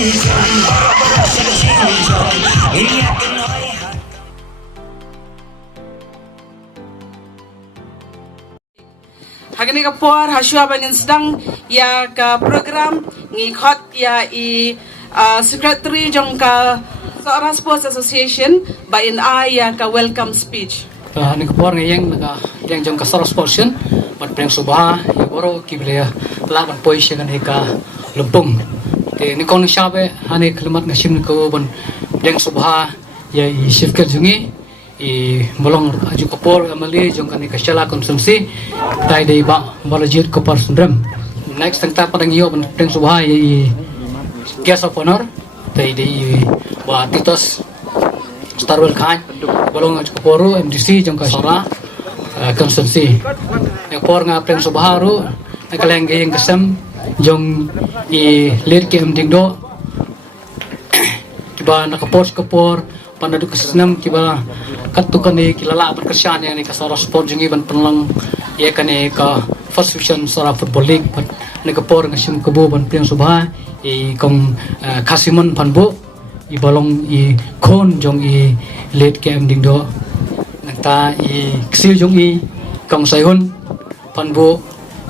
Hagani kapor haswa bangin sedang ya ke program ngikot ya secretary jong ka Sora Sports Association bain ya ke welcome speech. Ni kapor ngayeng yang jong ka Sora Sports bat preng subha ya boro kible laban pois kan ka lumpung. Te ni kon shabe hani klimat ngasim ko ban preng subha ya shifker jungi bolong aju kapor amali jong kan kasala konsumsi tai dei ba balajit kapor sundram next tang ta padang yo ban preng subha ya guest of honor tai dei ba titos starwell khan bolong aju kaporu MDC jong ka sora konsumsi kapor nga preng subha ru nakaleng yang kesem jong lead kem dingdo kiba nakapor panadu kesenam kiba katukan ni kilala berkesan yang ni ka Sora Sport jungi ban penlang ya kane ka first division Sora Football League ban ni kapor ngasim kebo ban preng subha kong kasimun panbo balong kon jong lead kem dingdo nanta ksil jong kong sayhun panbo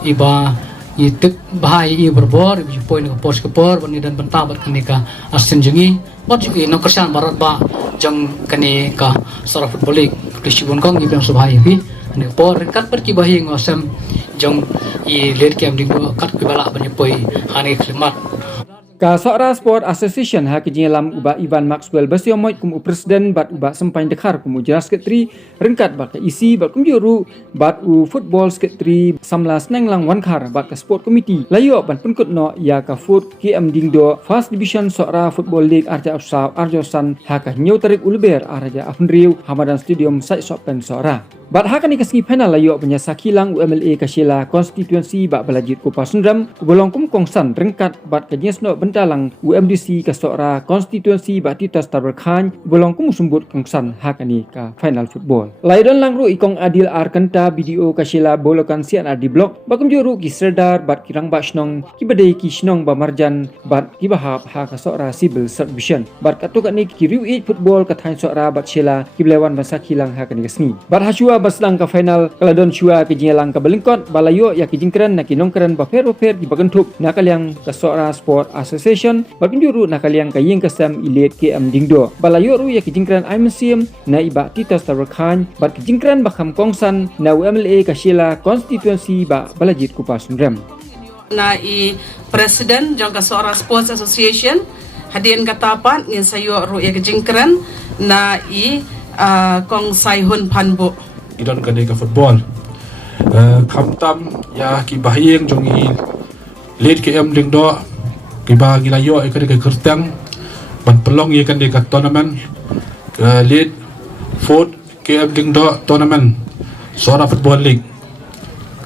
iba tek bahai berbor poin ke kapor ban dan bentabat kane ka asen jungi bot jungi no kesan barat ba jang kane ka Sora Football League krisibun kong ibang subhai fi ne por kat per ki bahi ngosam jang lead kem dingdo kat ki bala ban poi hani khlimat Ka Sora Sport Association ha kejelam uba Ivan Maxwell Basyomoit kum presiden bat uba sempai dekhar kum jelas ketri rengkat bat ka isi bat kum juru bat football sekretari samlas nang lang wankar bat ka sport committee layo ban pun no ya ka foot KM dingdo first division Sora Football League Arja Usau Arjosan ha ka nyau tarik ulber Arja Afnriu Hamadan Stadium sai sopen Sora bat ha kan ikasngi final layo punya sakilang UMLA Kasila constituency bat balajit Kupas Sundram bolong kum kongsan rengkat bat ka jesno bentalang UMDC ka Sora constituency bat titas Tarberkhan bolong kum sumbut kongsan ha kan ka final football laidon langru ikong adil arkanta video Kasila bolokan sian di blok bakum juru ki serdar bat kirang basnong ki badai ki snong ba marjan bat ki bahap ha ka Sora civil subdivision bat katukan ni ki riu football ka thain Sora bat Sila ki blewan masa kilang ha kan kasni bat hasua baslang ka final kaladon shua ke jingalang ka belingkot balayo ya ki jingkran na kinongkran ba fer ki bagentup nakaliang ka Sora Sport Association bakunjuru nakaliang ka yeng kasam ilet ke am dingdo balayo ru ya ki jingkran ai museum na iba titas Tarberkhan bat ki jingkran bakam kongsan na UMLA Kasila constituency ba balajit Kupas Sundram Na presiden jong ka Sora Sports Association hadian katapan ngin sayo ru ya kejingkran na kong sayhun panbo idon kade ka football kamtam ya ki bahiyeng jongi lead KM dingdo ki bagi layo kade ka kertang ban pelong ye kade ka tournament lead foot KM dingdo tournament Sora Football League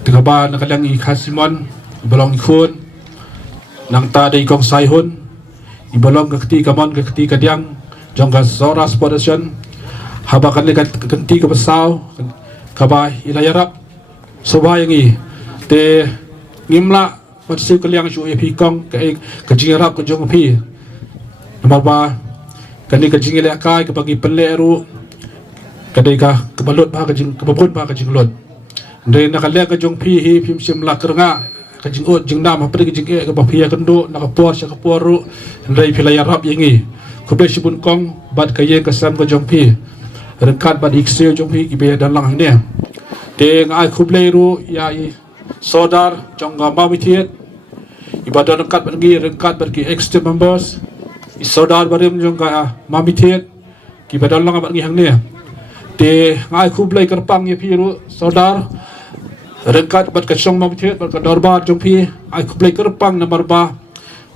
tiga ba nakalang Kasimon belong ikun nang ta dei kong saihun ibalong kati kamon kati kadiang jongga Sora Sport Association habakan lekat kenti ke besau kaba ilayarap sobayang te ngimla patsu kaliang shu kong ke jingarap ke jong pi nomor ba kani ke jingile kai ke bagi peleru kadai ka kebalut ba ke jing kebabun ba ke jinglot ndai nakaliang ke jong pi hi pim sim la kerenga ke jingot jingnam apa ke jing ke bapia kendo nakapor syakaporu ndai pilayarap yangi kube shibun kong bat kaye kesam ke jong pi rengkat bat iksir jompi kibe dalang ni te ngai khubleiru ya sodar jongga mawitiet ibadah rengkat bat ki extra members sodar barim jongga mawitiet kibe dalang bat ngihang ni te ngai khublei kerpang ye piru sodar rengkat bat ka chong mawitiet bat ka dorbar jompi ai khublei kerpang nomor ba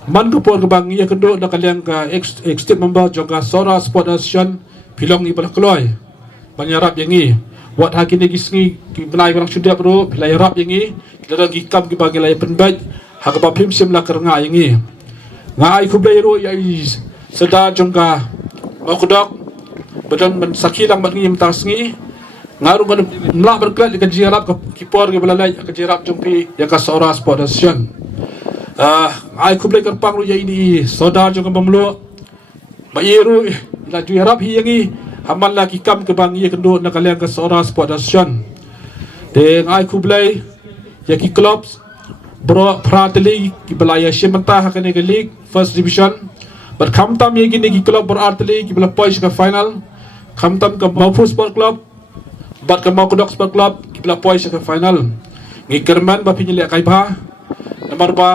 man ko por bang ye kendo nakaliang ka extra member jongga Sora Sport Association pilong ibalah keloy banyarap yangi wat hakini gisngi ki belai barang sudah bro pilai rap yangi kita lagi kam ki bagi lay penbaj hak ba pim sim la keranga yangi ngai ku blai ro ya sedar jongka makudok badan men sakilang bat ngi mtasngi ngaru ban mla berklat ke jirap ke kipor ke belalai ke jirap jongpi ya ka Sora Sport Association ai kublai kerpang ru ya ini sodar jong pemlo ba yeru la ju harap hi yangi hamal la kikam ke bang ye kendo na kalian ke Sora Sport Association de ai kublai ya ki clubs bro prateli ki balaya shimanta hakane ke league first division but kamtam ye gini ki club bro arteli ki bala pois ke final kamtam ke Maupu Sport Club bat ke Maukodok Sport Club ki bala pois ke final ngi kerman ba pinyele kai ba nomor ba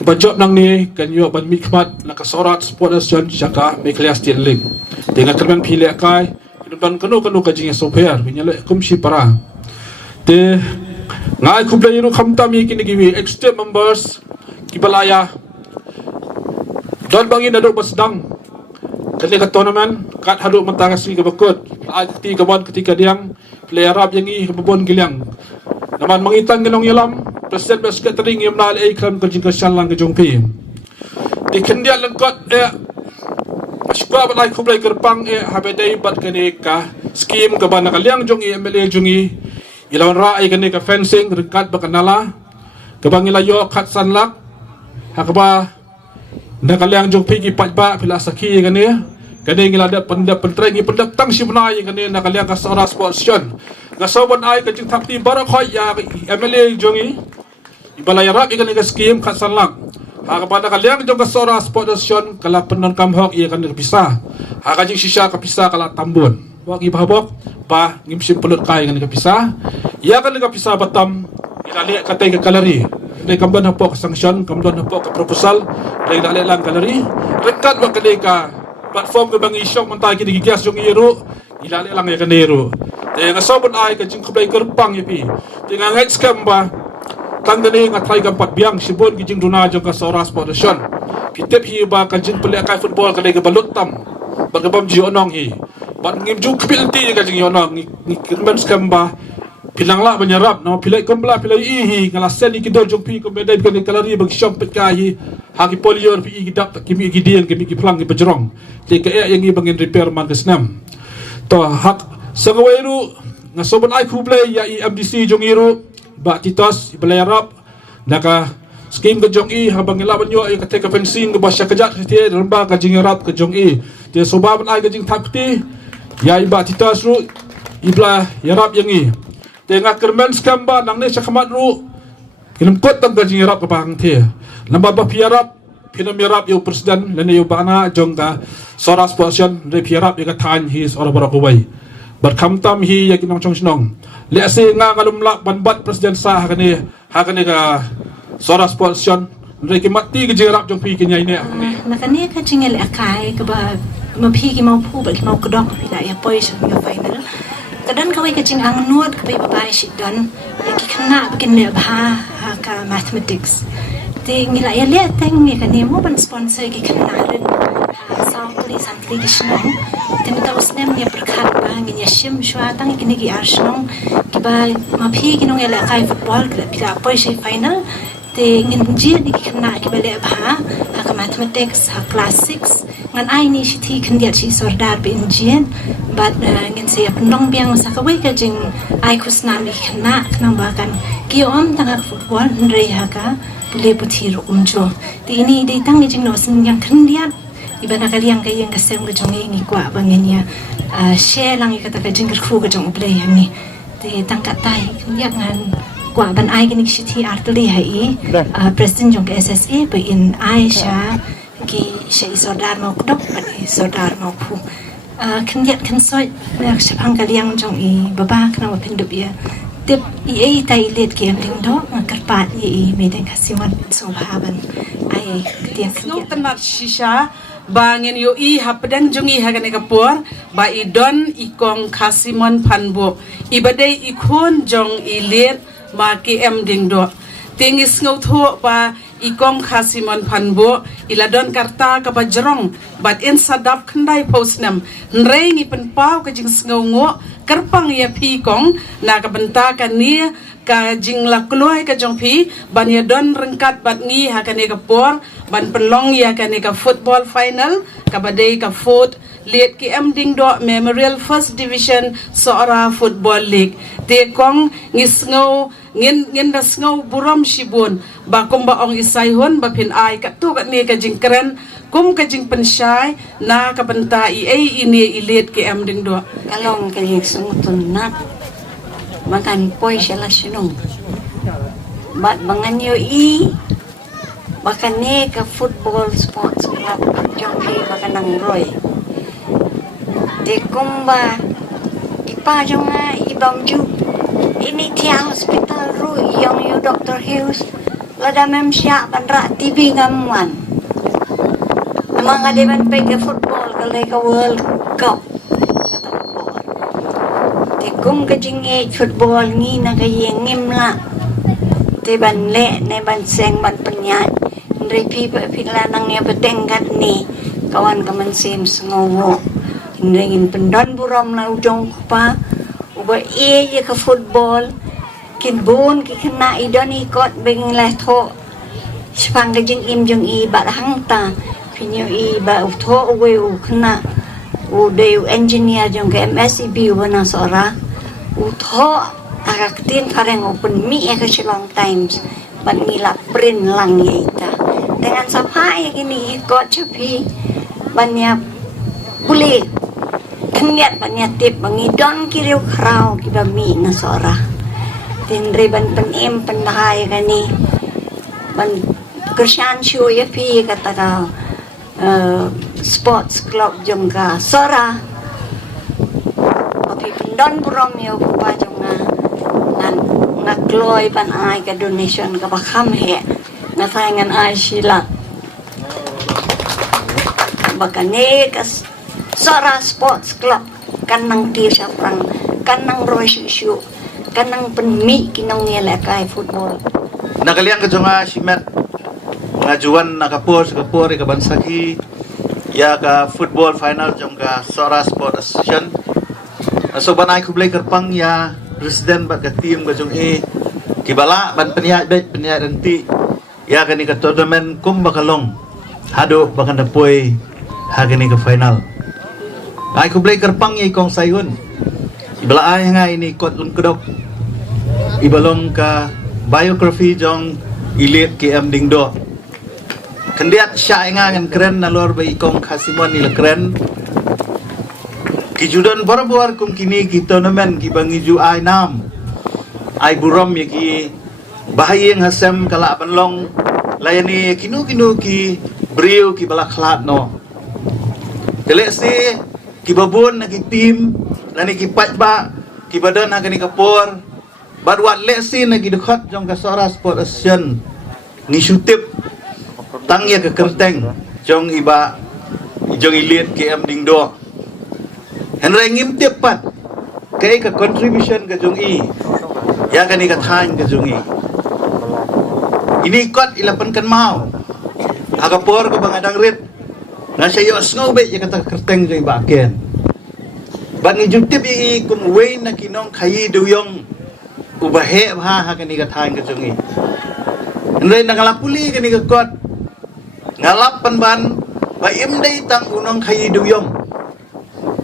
kebajok nang ni kan yo ban mikmat na ka Sora Sport Association jaka Meklia State League dengan kerman pilih kai dan kanu ka jing soper pinyele kumsi para te ngai kublai ru khamta mi kini giwi extra members kibalaya don bangin adu basdang kali ka tournament kat hadu mentangasmi ke bekut akti kawan ketika diang player Arab yang i kebon gilang naman mangitan genong yalam presiden basket ring yang nal ikram ke jing kesalang ke jongpi di kendia lengkot Ashkwa balai kublai kerpang habedai bat kene ka skim ke bana kaliang jongi MLA jongi ilawan rai kene ka fencing rekat bakanala ke bangilayo kat sanlak hakba na kaliang jong pigi patba pila saki kene ngilada pendap pentrengi pendap tang sibnai kene na kaliang ka Sora Sport Association ngasoban ai ka jing takti barakhoy ya MLA jongi ibalay rap kene ka skim kat sanlak kepada kalian jong ke Sora Sport Association kala penon kamhok ia kan berpisah jing sisa kepisah kala tambun wak ibabok ba ngimsim pelut kai kan kepisah ia kan kepisah batam ilalik katai ke galeri dari kamban hapok sanction kamban hapok ke proposal dari ilalik lang galeri rekat wak kadai ka platform ke bang isyong mentah kini gigas jong iru ilalik lang ya kan iru dengan sobon ai ke jing kublai kerpang yapi dengan ngait scam ba tangani ngatrai gampat biang sibon gijing duna jong ka Sora Sport Association pitep hi ba ka jing pelak kai football kadai ke balut tam bagabam ji onong hi ban ngim ju kbilti ka jing onong ni kirban skam ba pilangla menyerap no pilai kembla pilai hi ngala seni kidol jong pi ko medai kan kalari bag syam pet kai hagi polior pi gidap kimi gidian kimi plang ki pejrong te ka yang i bangin repair man kesnam to hak sangweru ngasoban ai kublai ya i MDC jong iru ba titos ibalayarap naka skim ke jong i habang ilaban yo ay kate ka fencing ke basya kajat ti remba ka jing rap ke jong i ti sobaban ay ka jing takti ya iba titos ru ibla yarap yang i te nga kermen skam ba nang ne sakamat ru kilim kot tang ka jing rap ka bang ti namba ba piarap pinam yarap yo presiden lene yo bana jong ka Sora Sport Association re piarap yo ka tan his ora barakowai berkamtam hi yakin nong chong snong le ase nga ngalumlak banbat presiden sa hakane ka Sora Sport Association reki mati ke jerap jong pi kenya ini nakane ka jingel akai ka ba mapi ki mau pu ba ki mau kodok pila ya poi sa nga final kadan ka wai ka jing ang nuot ka ba bai shi dan ki khana kin le ba ka mathematics te ngila ya le teng ni ka ni mo ban sponsor ki khana ren Saudi Santli Kishnong Timita usnem niya berkat bang niya shim shwa tang kini ki arshnong kiba mapi kinong ela kai football kila poi shay final te ngin jia di kena kiba le bha ha mathematics ha class 6 ngan ai ni shi kan dia chi sordar bin jien but ngin se apnong biang sa ka wei ka jing ai kusnami kena ba kan ki om tang football ndrei ha ka bule puthi ro umjo te ini di tang ni jing no sin yang kan dia iba nakaliang kayang kasem ka jong ngi kwa bangenya share lang ikata ka jingir khu ka jong play hani te tangka tai yak ngan kwa ban ai kinik shiti artli hai president jong ka SSA ba in Aisha ki she isodar mo kdok ba isodar mo khu kan yat kan soi nak sapang kaliang jong i baba kana pindup ya tip i tai let ki amding do karpat i medeng kasiwan so haban ai ketiak no tenat shisha bangin yo i hapdan jungi hagane kapur ba idon ikong kasimon panbo ibadai ikon jong ilet ma ki em ding do tingis ngotho ba ikong kasimon panbo iladon karta ka bajrong bat in sadap khandai posnam nrei ngi penpau ka jing sngongo karpang ya pi kong na ka benta ka ni ka jing la kloy ka jong pi ban ya don rengkat bat ngi ha ka ne ka por ban penlong ya ka ne ka football final ka badai ka foot liet ki em ding do memorial first division Sora football league te kong ngis ngo ngin das ngau buram shibun ba kum ba ong isai hon ba phin ai ka tu ka ne ka jing kren kum ka jing pensyai na ka banta I ai ini ilet ke am ding do Kalong kali sungtun nak makan poi shala sinong. Bat bangan yo makan ne ka football sports club jong makan nang roy. Te kumba ipa jong ibam ju ini tia hospital ru yang you Dr. Hughes lada mem sya bandra TV ngamuan. Namang ade ban pe ke football kalai ka World Cup. Te kum ka jinge football ngi na ka yengim la. Te ban le ne ban seng ban penyat. Ndri pi pila nang ya bedeng kat ni kawan kaman sim sengowo. Ndringin pendon buram la ujong pa. Uba ye ka football kin bun ki kena idon ikot beng le tho. Spang ka jing im jong ba hang ta. Pinyo ba tho uwe u kena. U de engineer jong ke MSEB wana sora. U tho akatin kareng open mi ka Shillong Times. Ban nila print lang ita. Dengan sapa ini ikut cepi banyak boleh kengiat banyak tip bangidon kiriu krau kita mi nasora tindri ban penim pendahai kani ban kersan show ya pi kata ka sports club jongga sora tapi pendon burom yo pa jonga ngagloi ban ai ka donation ka bakam he natangan ay sila bakane kas Sora Sports Club kanang tir sa prang kanang roy shu kanang penmi kinong nila kay football nakaliang ka jonga simet ngajuan nakapor ka bansaki ya ka football final jongga Sora Sport Association so banai kublay kerpang ya presiden ba ka team ka jong kibala ban peniyat nanti ya kani ka tournament kum bakalong hado bakan dapoy hagani ka final ay kublay kerpang ya ikong sayun ibala ay nga ini kot lung kedok ibalong ka biography jong ilit ki am dingdo kendiat sya nga ngan keren nalor ba ikong kasimon ila keren kijudon bor kum kini ki tournament ki bangiju ay nam ay buram ya ki bahayeng hasem kala banlong layani kinu ki brio ki balaklat no kele si ki babon na ki team lani ki patba ki badan na kani kapor badwat lesi na ki dekat jong ka Sora Sport Association ni syutip tang ya ke kerteng jong iba jong ilit ki am dingdo henry ngimtip pat kay ka contribution ka jong ya kani ka thain ka jong ini kot ilapan kan mau agapor ko bangadang rit na siya yung snowbait yung kata kerteng yung baken ban ngijutip kum way na kinong kayi duyong ubahe ha kani ka thain ka jong ndray nangalapuli kani ka kot ngalapan ban ba imday tang unong kayi duyong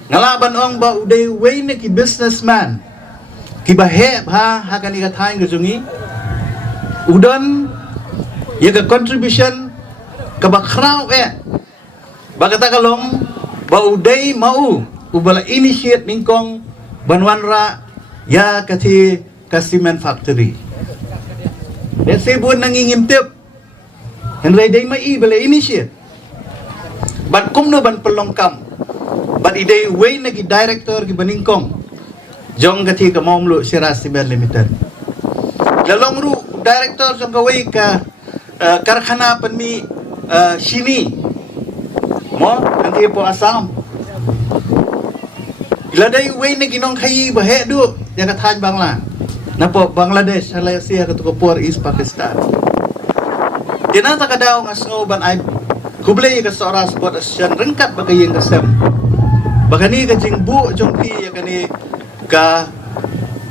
ngalaban ong ba uday way na ki businessman ki bahe ha kani ka thain ka jong udon ya ka contribution ka bakraw bakata kalong ba uday mau ubala initiate ningkong banwanra ya kati cement factory let's say buwan nangingimtip henry day mai bala initiate but kumno ban pelongkam but iday way nagi director ki baningkong jong kati ka maumlo Sierra Cement Limited lalong ru director jong kaway ka karkhana panmi sini mo nanti po Assam iladay way na ginong kayi bahe du ya kathaj Bangla na po Bangladesh Malaysia katukopor East Pakistan tinata kadaw nga snowban ay kublay ka Sora Sport Association rengkat bagayeng kasem bagani ka jingbu jong pi ya kani ka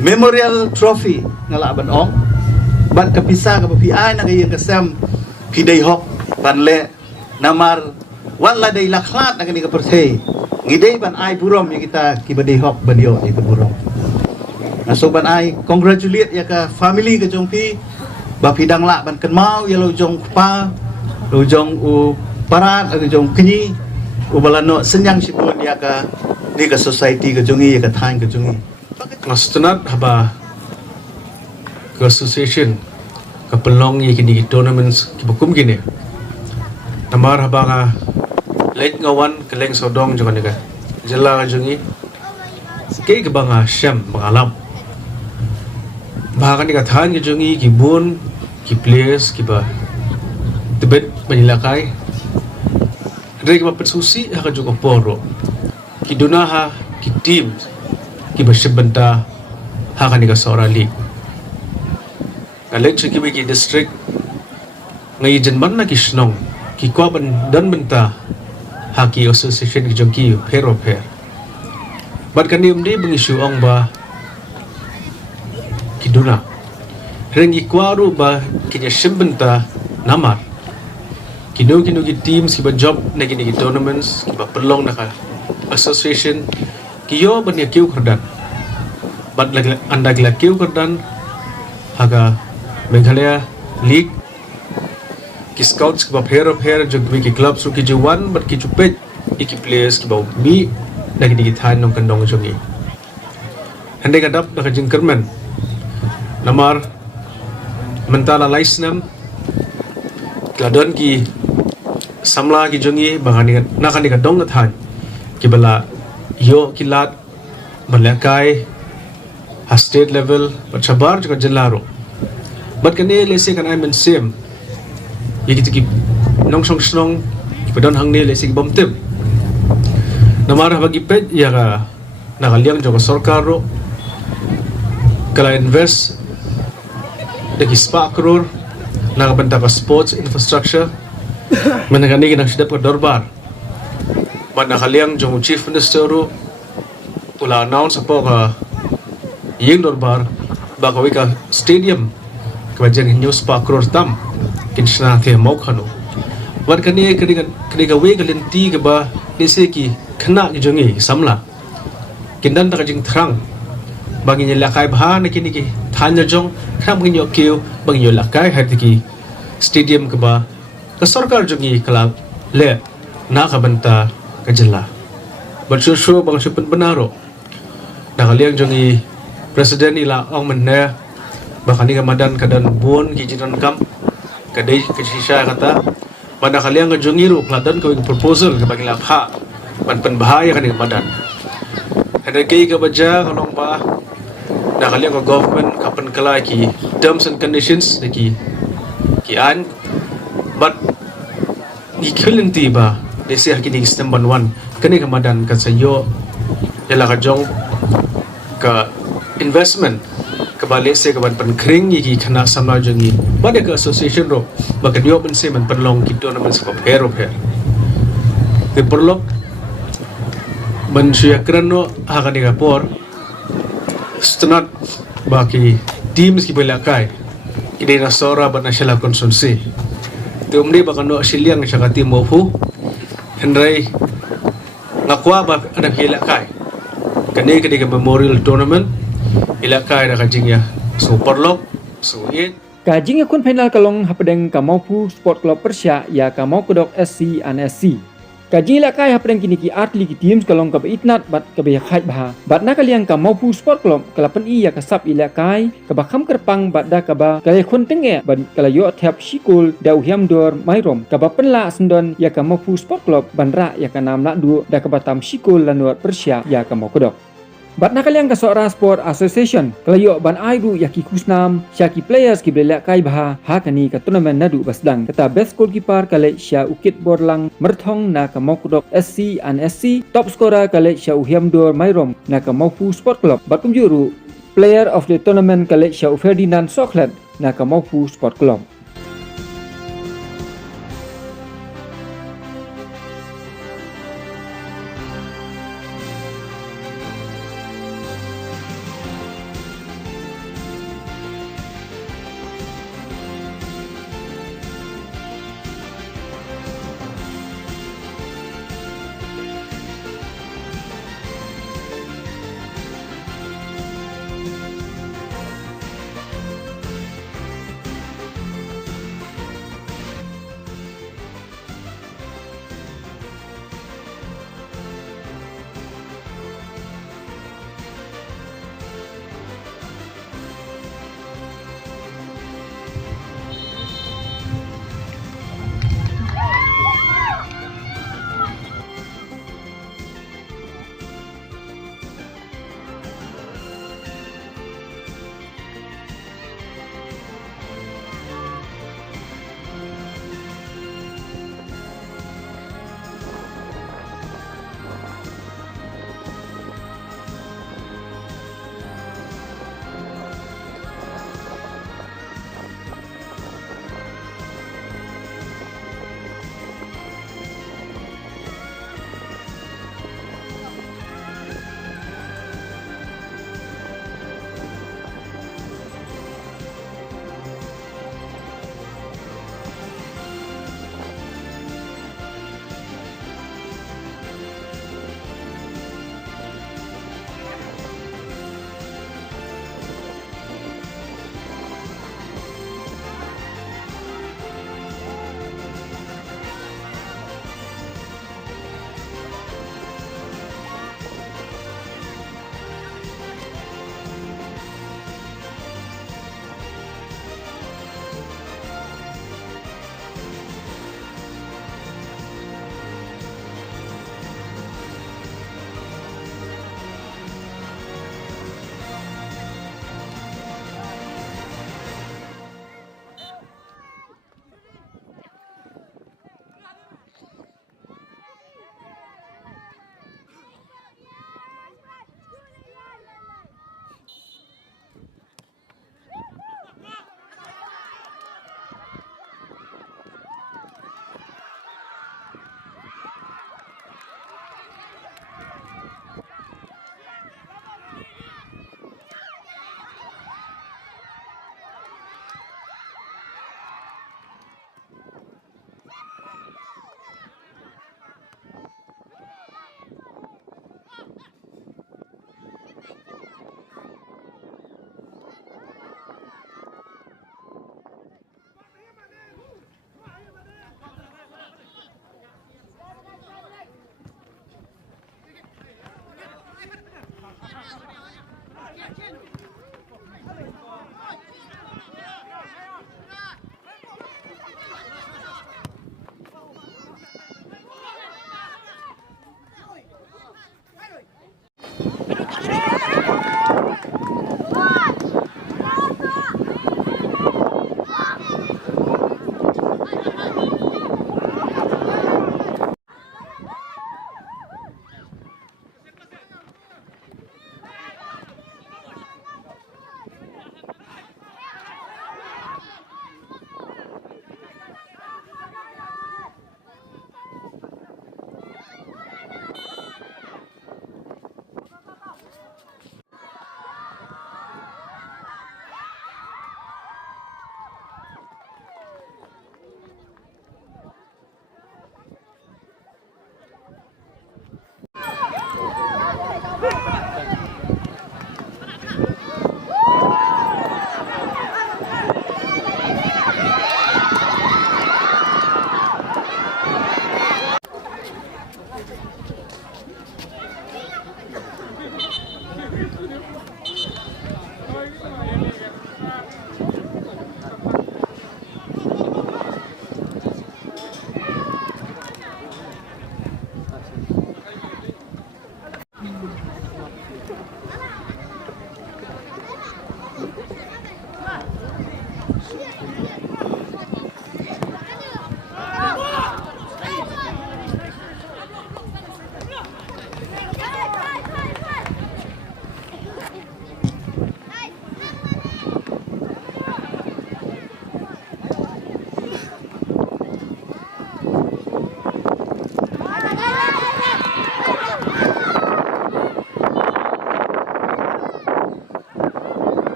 memorial trophy nga laban ong ban kapisa ka pi ay na kayeng kasem piday hok banle namar wala day laklat na kani ka perse ngiday ban ay burom yung kita kibaday hok banyo ito burom So ban ai congratulate ya ka family ke jong pi ba pidang la ban kan mau ya lo jong pa lo jong u parat ke jong kni u balano senyang sipun ya ka ni ka society ke jongi ya ka thain ke jongi Nasunat haba ke association ke pelong ye kini tournaments ki bukum gini. Namar haba nga late ngawan keleng sodong jangan ni ka. Jela jongi. Ke ke banga syam bangalam. Bahkan ni ka than ke jongi ki bun ki players ki ba tebet menyilakai. Rek ba persusi ha ka juga poro. Ki dunaha ki team ki bersebenta hakan ni ka seorang league. Kalek ciki bagi district ngai jenman na kisnong ki kwaban dan benta haki association ki jongki pero per. Bat kan ni bengisu ong ba kiduna. Rengi kwaru ba kinya simbenta namar. Kinu ki teams ki ba job na ki tournaments ki ba pelong na ka association kiyo ban ya kiu kerdan. Bat lag anda gila kiu kerdan haga Meghalaya League ki scouts ki ba pair jog ki clubs ki juwan but ki chupet iki players ki ba mi na ki than nong kandong jongi hande kadap na kajing kerman namar mentala laisnam kladon ki samla ki jongi bahani na kan kadong than ki bala yo ki lat balakai ha state level but chabar jo jilaro but kane lese kan I men same yiki tiki nong song snong pedon hang ne lese bom tim namar bagi pet ya ka nakaliang jo sarkar ro kala invest deki spa crore nakabenta ka sports infrastructure managani kinang sidap ka dorbar but nakaliang jo chief minister ro pula announce apo ka yeng dorbar bakawi ka stadium kabajan news pa crore tam kinshna the mau khano war kani kani we galinti ke ba dese ki khna ki jongi samla kindan ta jing thrang bagi ni lakai bha na kini ki thanya jong kham ki kiu bagi yo lakai hati ki stadium ke ba ka sarkar jongi club le na ka banta ka jilla bersho bang supun benaro nakaliang jongi presiden ila ong menna bahkan ni kamadan kadan bon ki jinan kam kadai ke sisa kata pada kalian ngejungiru kladan ko proposal ke bagi lapha ban pen bahaya kan kamadan ada ke baja kalong ba na kalian ko government kapan kala ki terms and conditions ki an but equivalenti ba desi hakini system banwan kani kamadan kan sayo yala ka jong ka investment kebalik se keban penkring iki kena sama jongi pada ke association ro baka dio ben se man perlong ki tournament se per de perlok ben sia krano hakan ni rapor stnat baki teams ki belakai ide na sora ban national consultancy de umdi baka no siliang sa kati mo fu henry ngakwa ba ada belakai kani ke memorial tournament ilakai da kajingnya super lok suit Kajing akun final kalong hapadeng Kamaupu Sport Club Persia ya Kamau Kedok SC and SC. Kajing ilakai hapadeng kini ki atli ki teams kalong ka itnat bat ka be khai bah. Bat na kaliang Kamaupu Sport Club kalapan i ya kasap ilakai ka bakam kerpang bat da ka ba kalai khun tenge ban kalayo thap shikul da uhiam dor mairom ka ba penla sendon ya Kamaupu Sport Club banra ya kanam la du da ka batam shikul lanuat Persia ya Kamau Kedok. Bat na kaliang kasora sport association kalayo ban airu yaki kusnam syaki players ki belak kai bah ha kani ka tournament nadu basdang kata best goalkeeper kale sya ukit borlang merthong na ka mokdok SC and SC top scorer kale sya uhiam dor mairom na ka Maupu Sport Club bat kumjuru player of the tournament kale sya Ferdinand Soklet na ka Maupu Sport Club.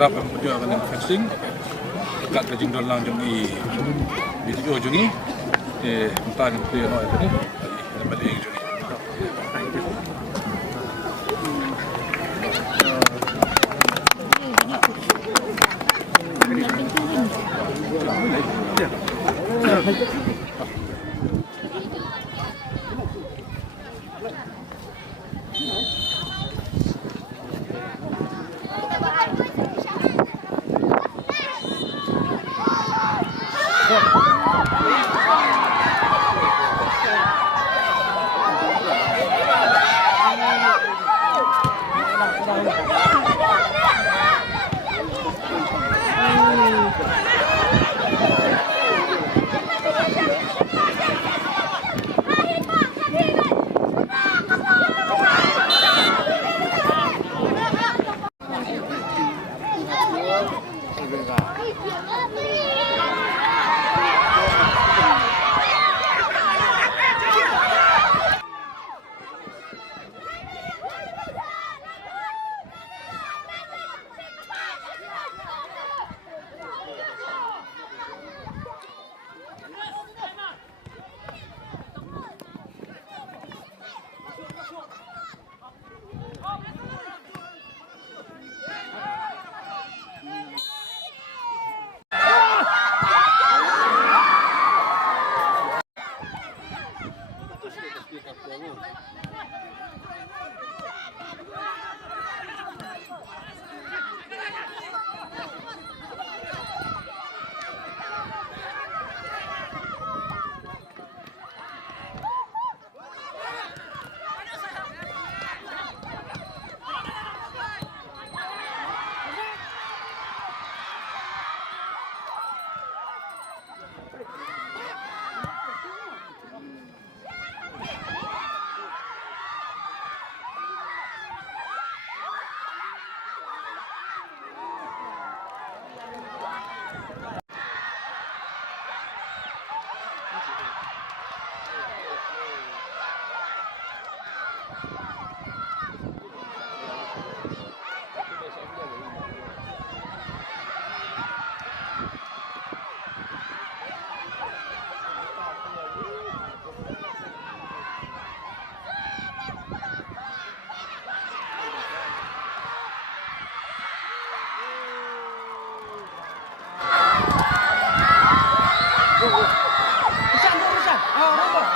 Harap yang punya akan fencing dekat ke jingdol lang jungi video jungi entah yang punya no itu ni balik jungi.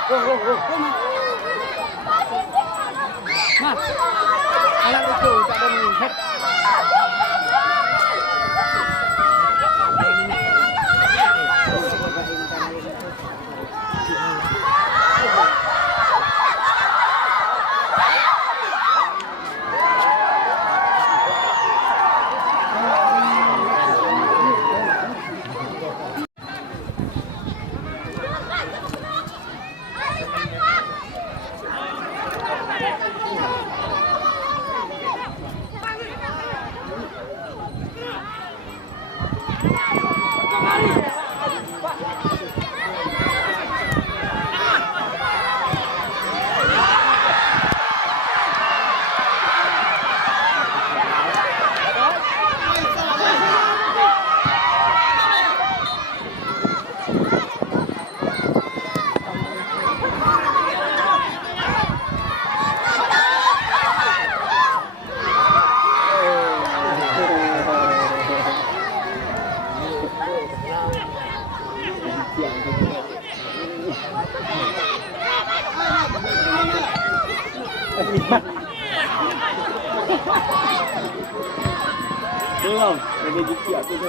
Alat itu tak ada ni. Belum, lagi gigi aku tu.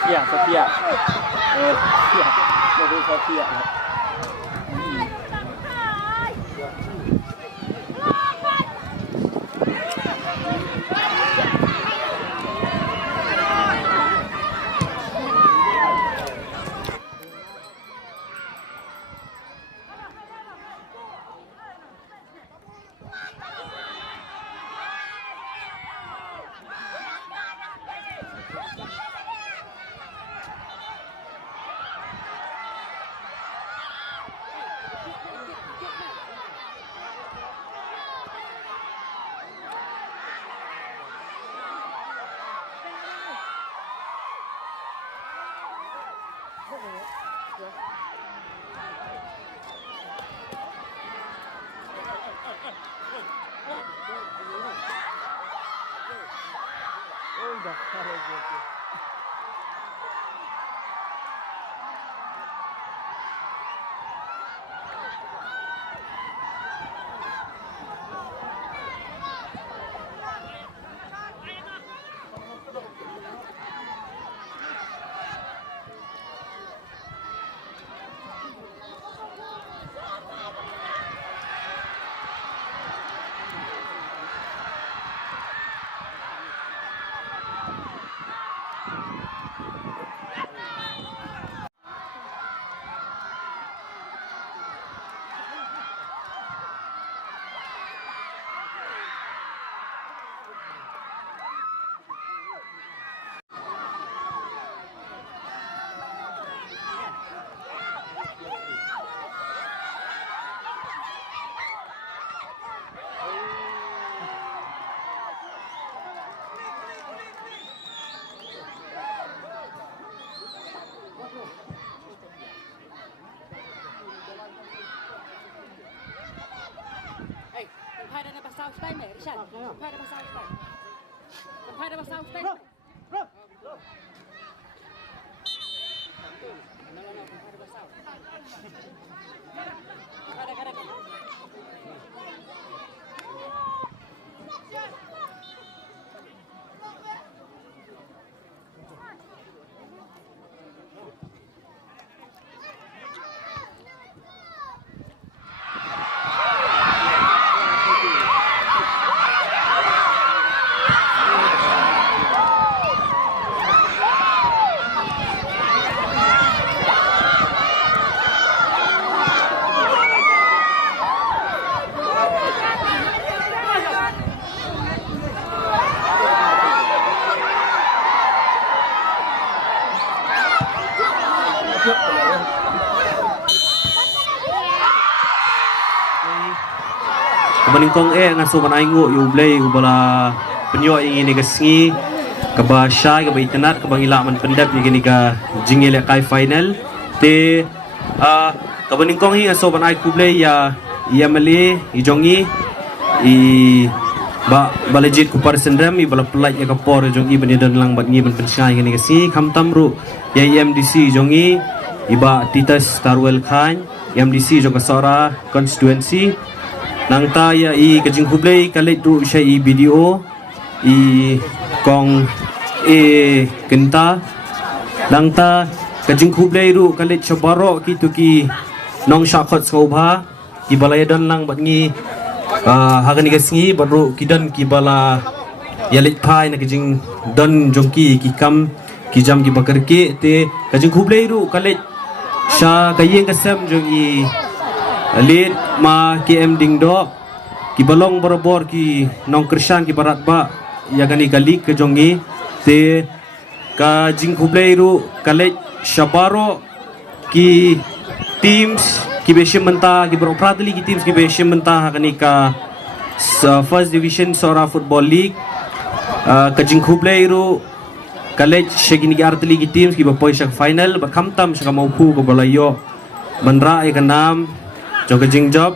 Sophia. Sophia. Jadi Sophia. Kemaning kong ngaso man aingo yu blay ubala penyo ingin negasngi kaba syai kaba itanat kaba ilaman pendap ingin ka jingile kai final te kaba ningkong hi aso ban ai kuble ya male ijongi i balajit ku parsendram i bala pelaj ya kapor jongi banidan lang bat ngi ban pensyai ingin kasi kam tamru ya MDC jongi iba Titas Tarwel Khan MDC jong kasora constituency nang ta ya i kajing kublei kalit ru sya i video i kong kenta nang ta kajing kublei ru kalit syabaro ki tu ki nong syakot saubha ki balayadan lang bat ngi hagan ni gasngi baru kidan ki bala yalit pai na kajing don jongki ki kam ki jam ki bakar ke te kajing kublei ru kalit sya kayeng kasam jong i lead ma KM dingdo ki balong barabor ki nong krisyan ki barat ba ya gani kalik ke jongi te ka jing kublei ru kalit syabaro ki teams ki besyam menta ki beropratli ki teams ki besyam menta gani ka first division Sora Football League ka jing kublei ru kalit syagini ki artli ki teams ki bapoy syak final ba kamtam syak maupu ko balayo manra ay kanam jong kajing job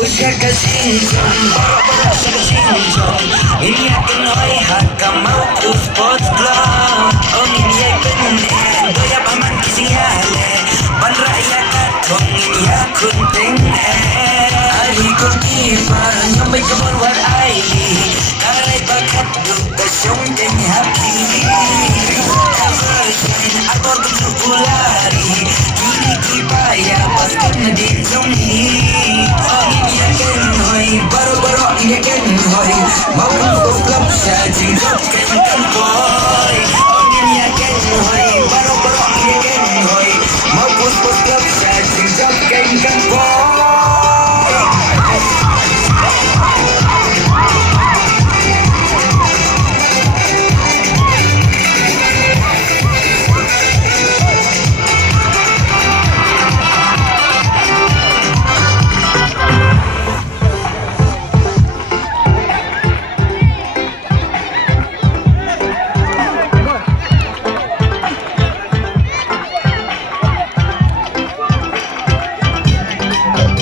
Usia kesinjong, baru-baru usia kesinjong. Ini akan oi haka mau ku sports club. Oh ini ay bener, doya paman kising yale. Ban raya katong ini akun ting Ali kong kibar, nyamay kabon war ay. Karay bakat duka siyong ting happy. Ever shine, ator kutulari. Kini kibaya, paskan na din zonghi. Baru-baru ini kan hoy mau untuk klub saja kan kan boy oh ini kan hoy baru-baru ini kan hoy mau untuk klub saja kan kan boy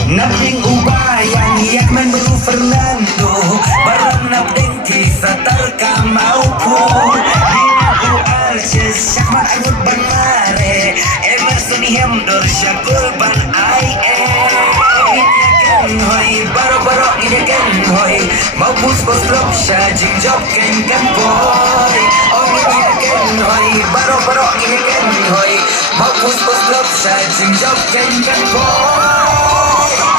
Naping ubayang yak man baru Fernando barang napdeng kisah terka mauku Dinaku Alces Syahmat Agut Ban Mare Emerson Hemdor Syakul Ban I.E. Yakan hoy baru-baru yakan hoy mau bus-bus klub syajing job kan boy oh yakan hoy baru-baru yakan hoy mau bus-bus klub syajing job kan boy